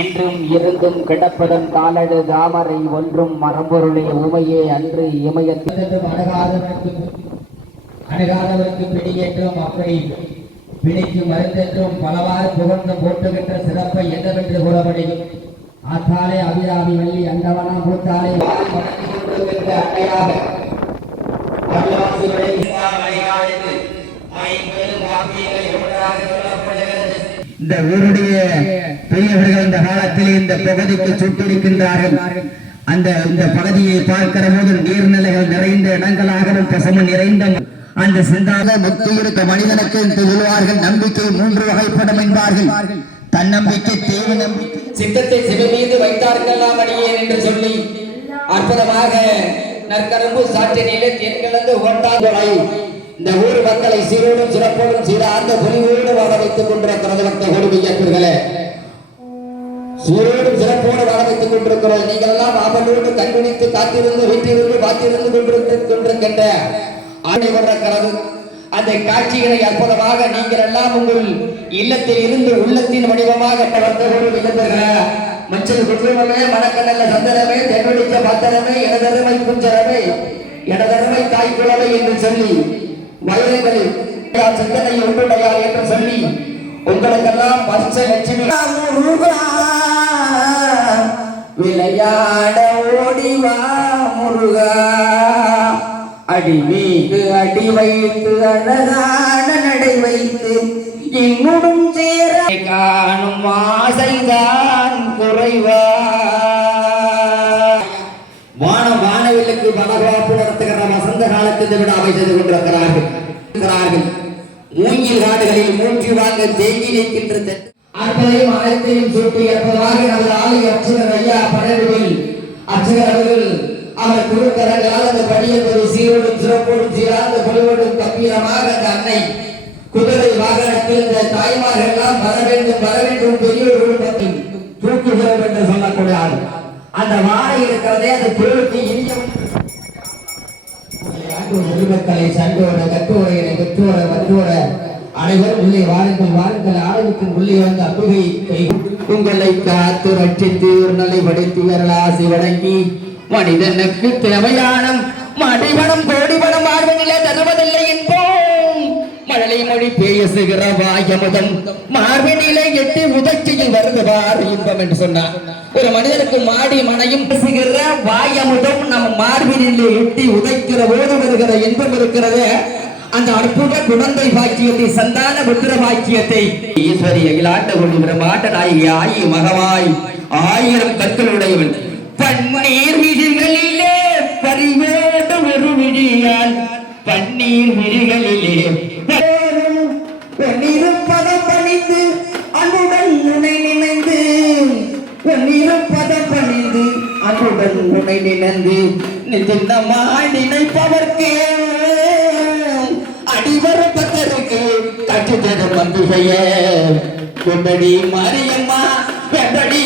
நின்றும் இருந்தும் கிடப்பதன் காலடு தாமரை ஒன்றும் மரம்பொருளே உமையே அன்று இமயத்தில் என்றும் அணுகாதவனுக்கு அணுகாதவனுக்கு பிடியேற்றும் அப்படி. பிடிக்கு மருந்தென்றும் பலவாறு புகழ்ந்து போட்டுகின்ற சிறப்பை என்னவென்று கூறப்படுகிறது ஆத்தாலே அபிராமி வள்ளி அண்டவனா கொண்டிருக்கின்ற அன்னையாக. இந்த ஊருடைய பெரியவர்கள் இந்த காலத்தில் இந்த பகுதிக்கு சுட்டிருக்கின்றார்கள். அந்த இந்த பகுதியை பார்க்கிற போது நீர்நிலைகள் நிறைந்த இடங்களாகவும் பசுமை நிறைந்த அந்த சிந்தாத முத்து இருக்க மனிதனுக்கு என்று சொல்வார்கள் நம்பிக்கை மூன்று வகைப்படும் என்பார்கள். தன்னம்பிக்கை தேவை நம்பிக்கை சித்தத்தை சிவ மீது வைத்தார்கள் என்று சொல்லி அற்புதமாக நற்கரும்பு சாற்றினிலே தேன் கலந்து ஓட்டாங்களை இந்த ஊர் மக்களை சீரோடும் சிறப்போடும் சீரார்ந்த பொலிவோடு வர வைத்துக் கொண்டிருக்கிறது கொடுமை கொடுமையர்களே சீரோடும் சிறப்போடு வாழ வைத்துக் கொண்டிருக்கிறோம். நீங்கள் எல்லாம் ஆவலோடு கண்பிடித்து காத்திருந்து வீட்டிலிருந்து காத்திருந்து கொண்டிருக்கின்ற ஆணை அந்த காட்சிகளை அற்புதமாக நீங்கள் எல்லாம் உங்கள் இல்லத்தில் இருந்து உள்ளத்தின் வடிவமாக வந்தவர்கள் இழந்தீர்கள மச்சல் குற்றமே மணக்கடல்ல சந்தனமே தென்வெளிச்ச பத்தனமே எனதருமை குஞ்சரமே எனதருமை தாய் குழவை என்று சொல்லி வயல்களில் சிந்தனை உண்டுடையார் என்று சொல்லி உங்களுக்கெல்லாம் பச்ச லட்சுமி விளையாட ஓடிவா முருகா. அடி மீது அடி வைத்து அழகான நடை வைத்து இன்னும் சேர காணும் ஆசைதான் குறைவா. வான வானவில்லுக்கு வனகாப்பு நடத்துகிற வசந்த காலத்தை விட அமைச்சது கொண்டிருக்கிறார்கள். மூங்கில் காடுகளில் மூன்று வாங்க தேங்கி நிற்கின்ற தென் அற்பதையும் அனைத்தையும் சுட்டி இருப்பதாக நமது ஆலய அர்ச்சகர் ஐயா பழனியில் அர்ச்சகர் அவர்கள் அவர் குருக்கரங்களால் அந்த படியன்பது சீரோடும் சிறப்போடும் சீராந்த பொலிவோடும் கம்பீரமாக அந்த அன்னை குதிரை வாகனத்தில் இந்த தாய்மார்கள் எல்லாம் வர வேண்டும் வர வேண்டும் பெரியோர்களும் பற்றி தூக்குகிறோம் என்று சொல்லக்கூடிய ஆள் அந்த வாழை இருக்கிறதே அந்த தொழிலுக்கு இனிய மக்களை சண்டோட கட்டோரையனை பெற்றோர வற்றோர அனைவரும் உள்ளே வாருங்கள் வாருங்கள். ஆரம்பிக்கும் உள்ளே வந்து அப்புகை உங்களை காத்து ரட்சித்து ஒரு நிலை படைத்து வரலாசி வழங்கி மனிதனுக்கு தேவையான மடிவனம் கோடிவனம் வாழ்வனிலே தருவதில்லை என்போம். மழலை மொழி பேசுகிற வாயமுதம் மார்பினிலே எட்டி உதச்சியில் வருதுவார் இன்பம் என்று சொன்னார். ஒரு மனிதனுக்கு மாடி மனையும் பேசுகிற வாயமுதம் நம் மார்பினிலே எட்டி உதைக்கிற போது வருகிற இன்பம் இருக்கிறது. அந்த அற்புத குழந்தை பாக்கியத்தை சந்தான புத்திர பாக்கியத்தை ஈஸ்வரி அகிலாண்ட கொண்டு பிரம்மாண்ட நாயகி ஆயி மகவாய் ஆயிரம் கற்களுடையவன். பன்னீர் விதிகளிலே பரிவேட ஒரு விழியால் பன்னீர் விதிகளிலே பன்னீரும் பதம் பணிந்து அன்புடன் நினைந்து. பன்னீரும் பதம் பணிந்து அன்புடன் நினைந்து நினைப்பவர்க்கே. அடிவர பக்தருக்கு கட்டுத்தர பந்துகைய கொண்டடி மாரியம்மா வெண்டடி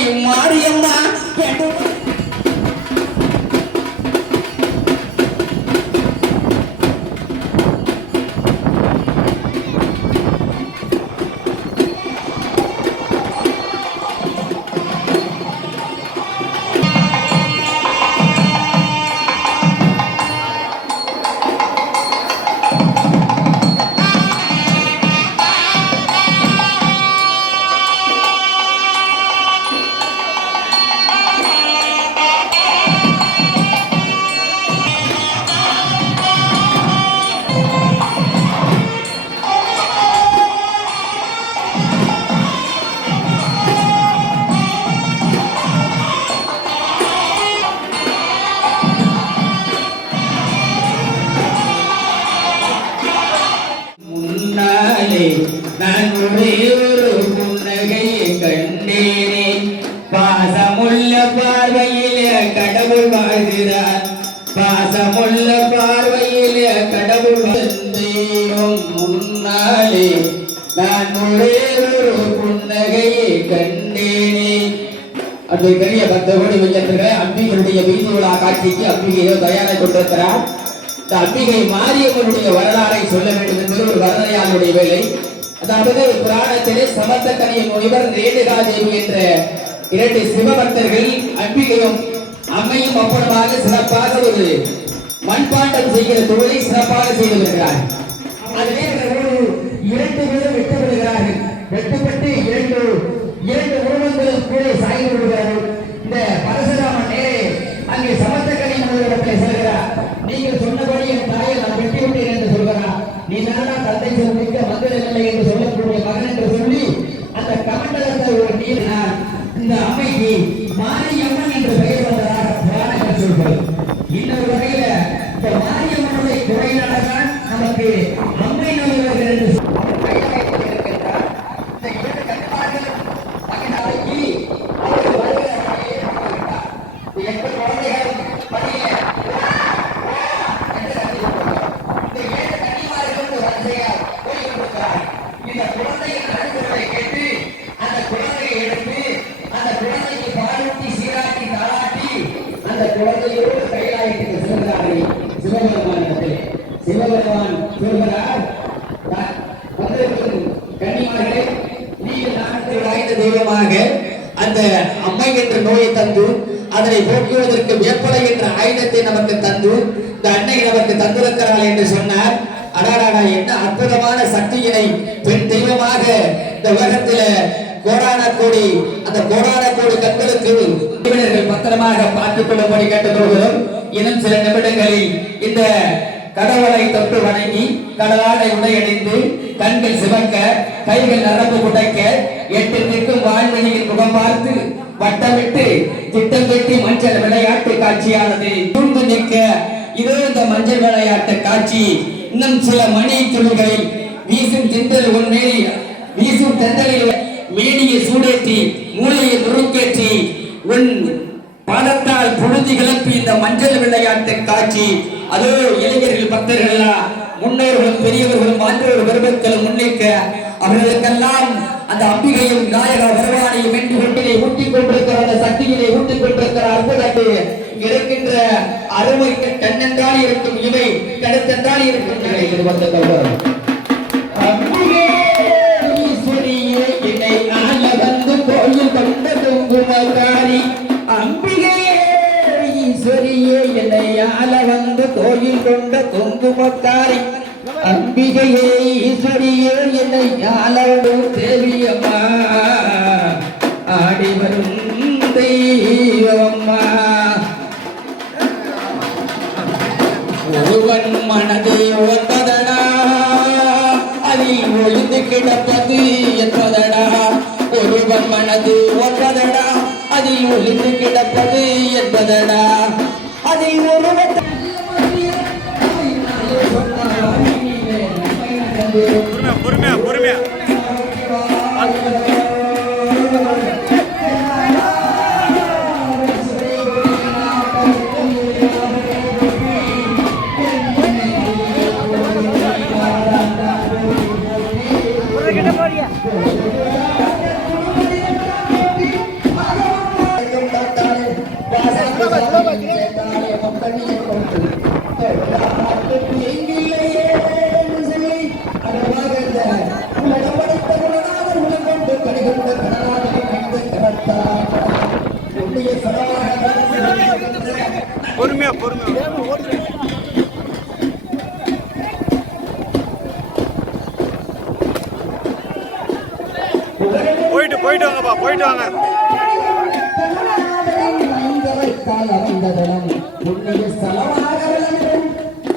வாழ்கிறார் பாசமுள்ள பார்வையிலே கடவுள் வாழ்ந்தேனும் முன்னாலே நான் ஒரே ஒரு புன்னகையை கண்டேனே. அந்த பெரிய பக்தோடு வைத்திருக்கிற அம்பிகளுடைய வீதி விழா காட்சிக்கு அம்பிகையோ தயாராக கொண்டிருக்கிறார். இந்த அம்பிகை மாரியம்மனுடைய வரலாறை சொல்ல வேண்டும் என்பது ஒரு வரலாறுடைய வேலை. அதாவது புராணத்திலே சமர்த்தக்கனிய முனிவர் ரேணுகா தேவி என்ற இரண்டு சிவபக்தர்கள் அம்பிகையும் அம்மையும் அப்பளமாக சிறப்பாக ஒரு மண்பாண்டம் செய்கிற தொழிலை சிறப்பாக செய்து வருகிறார். அதிலே ஒரு இரண்டு பேரும் வெட்டு விடுகிறார்கள். வெட்டுப்பட்டு இரண்டு இரண்டு உருவங்கள் கூட சாய்ந்து விடுகிறார்கள். இந்த பரசுராமன் நேரே அங்கே சமத்தக்கணி முதலிடத்தில் செல்கிறார். நீங்கள் சொன்னபடி என் தாயை நான் வெட்டி விட்டேன் என்று சொல்கிறார். நீ நானா தந்தை சொல்லிக்க மந்திரமில்லை என்று சொல்லக்கூடிய மகன் என்று சொல்லி அந்த கமண்டலத்தை ஒரு நீரினார் இந்த அம்மைக்கு மாரியம்மன் என்று பெயர் வந்ததாக புராணங்கள் சொல்கிறது இன்னொரு வகையில இந்த மாரியம்மனுடைய குறையினால்தான் நமக்கு அம்மை நோய்கள் என்று சொல்லி- அவர் கையில் வைத்திருக்கின்றார். இந்த இரண்டு கட்டுப்பாடுகளும் மகனாகி அவர் வருகிற வழியை விட்டார். இந்த எட்டு குழந்தைகள் பணியில என்று கத்தி கொண்டிருக்கிறார். இந்த ஏழு கன்னிமார்களுக்கு வரிசையால் ஓடிக்கொண்டிருக்கிறார். இந்த குழந்தையின் அழுகுறதை கேட்டு அந்த குழந்தையை எடுத்து அந்த குழந்தைக்கு பாலூட்டி சீராட்டி தாளாட்டி அந்த குழந்தையோடு கைலாயத்துக்கு செல்கிறார்கள் சிவபெருமானிடத்தில் சிவபெருமான் சொல்கிறார் "நான் வந்திருக்கும் கன்னிமார்களே நீங்கள் நாட்டை வாய்ந்த தெய்வமாக அந்த அம்மை என்ற நோயை தந்து அதனை போக்குவதற்கு வேப்பலை என்ற ஆயுதத்தை நமக்கு தந்து இந்த அவருக்கு தந்திருக்கிறாள் என்று சொன்னார். அடாடாடா என்ன அற்புதமான சக்தியினை பெண் தெய்வமாக இந்த உலகத்தில கோடான கோடி அந்த கோடான கோடி கண்களுக்கு இவர்கள் பத்திரமாக பார்த்துக் கொள்ளும்படி கேட்டுக்கொள்கிறோம். இன்னும் சில நிமிடங்களில் இந்த கடவுளை தொட்டு வணங்கி கடலாடை உடையணிந்து கண்கள் சிவக்க கைகள் நரம்பு உடைக்க எட்டு நிற்கும் வாழ்வெளியில் முகம் பார்த்து வட்டமிட்டு திட்டம் கட்டி மஞ்சள் விளையாட்டு காட்சியானது. நிற்க இதோ இந்த மஞ்சள் விளையாட்டு காட்சி. இன்னும் சில மணி துளிகளில் வீசும் திண்டல் உன் வீசும் தெந்தலில் மேனியை சூடேற்றி மூளையை நுறுக்கேற்றி உன் பாதத்தால் புழுதி கிளப்பி இந்த மஞ்சள் விளையாட்டு காட்சி. அதோ இளைஞர்கள் பக்தர்கள் எல்லாம் முன்னோர்களும் பெரியவர்களும் மாற்றோர் பெருமக்களும் முன்னிற்க. அவர்களுக்கெல்லாம் அந்த அம்பிகையும் நாயக பகவானையும் வென்று கொண்டிலே ஊட்டிக் கொண்டிருக்கிற அந்த சக்தியிலே ஊட்டிக் கொண்டிருக்கிற அற்புதத்தை இருக்கின்ற அறுவை கண்ணென்றால் இருக்கும் இவை கடுத்தென்றால் இருக்கும் இவை இது வந்த கௌரவம் மனது ஒத்ததடா அதில் ஒளிந்து கிடப்பது என்பதடா. ஒருவன் மனது ஒத்ததடா. அதில் ஒளிந்து கிடப்பது என்பதடா. அதில் ஒருவன் பொறுமையா பொறுமையா. பொறுமையா பொறுமையா போயிட்டு போயிட்டு வாங்கப்பா போயிட்டு வாங்க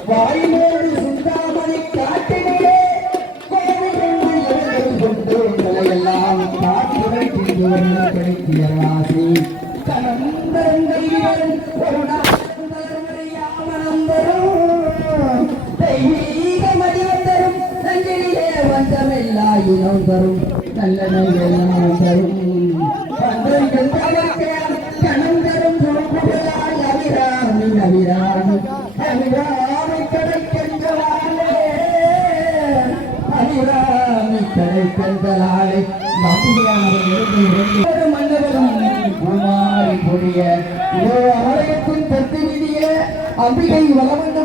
வாய்மோடு சிந்தாமணி காட்டினே எல்லாம் காட்டுரை கிடைக்கிற ராசி கணந்தரங்கையன் தரும் நல்ல நல்லெல்லாம் தரும் பந்தங்கள் தகர்க்க கணந்தரும் பொறுப்புகளால் அபிராமி அபிராமி அபிராமி கிடைக்கின்றாலே அபிராமி கிடைக்கின்றாலே நம்பியானவர் அம்பிகை வளம் வந்து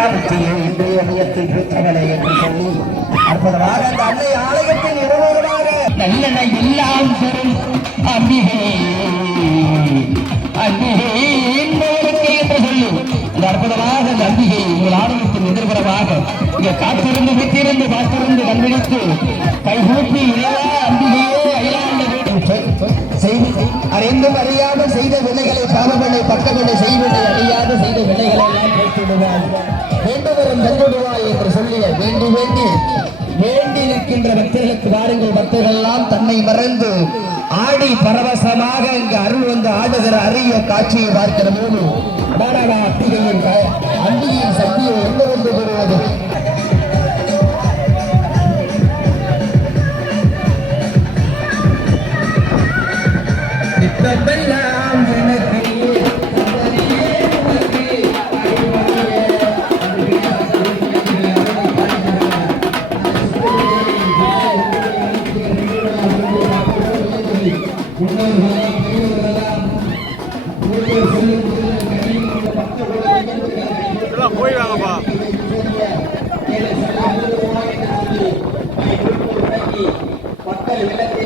அழியாவற்றியே இன்றைய மையத்தில் பெற்றவளே என்று சொல்லி அற்புதமாக அந்த அன்னை எல்லாம் பெறும் அம்பிகை என்று சொல்லி அற்புதமாக அந்த உங்கள் ஆலயத்தின் எதிர்புறமாக இங்கே காத்திருந்து வீட்டிலிருந்து காத்திருந்து கண்டுபிடித்து கைகூப்பி இளையா அம்பிகையே அயலாண்ட செய்து அறிந்தும் அறியாமல் செய்த வினைகளை பாவங்களை பக்கவினை செய்வதை அறியாது செய்த வினைகளை எல்லாம் கேட்டுவிடுவார்கள் வேண்டவரும் தந்துடுவாய் என்று சொல்லிய வேண்டி வேண்டி வேண்டி நிற்கின்ற பக்தர்களுக்கு வாருங்கள். பக்தர்கள் எல்லாம் தன்னை மறந்து ஆடி பரவசமாக இங்கு அருள் வந்து ஆடுகிற அரிய காட்சியை பார்க்கிற போது பாடகா அம்பிகையின் அம்பிகையின் சக்தியை எங்க வந்து பெறுவது? நித்தமெல்லாம் மக்கள் வெள்ளத்திலே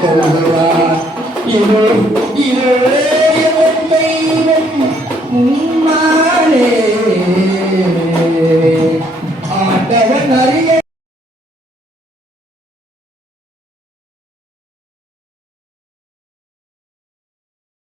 con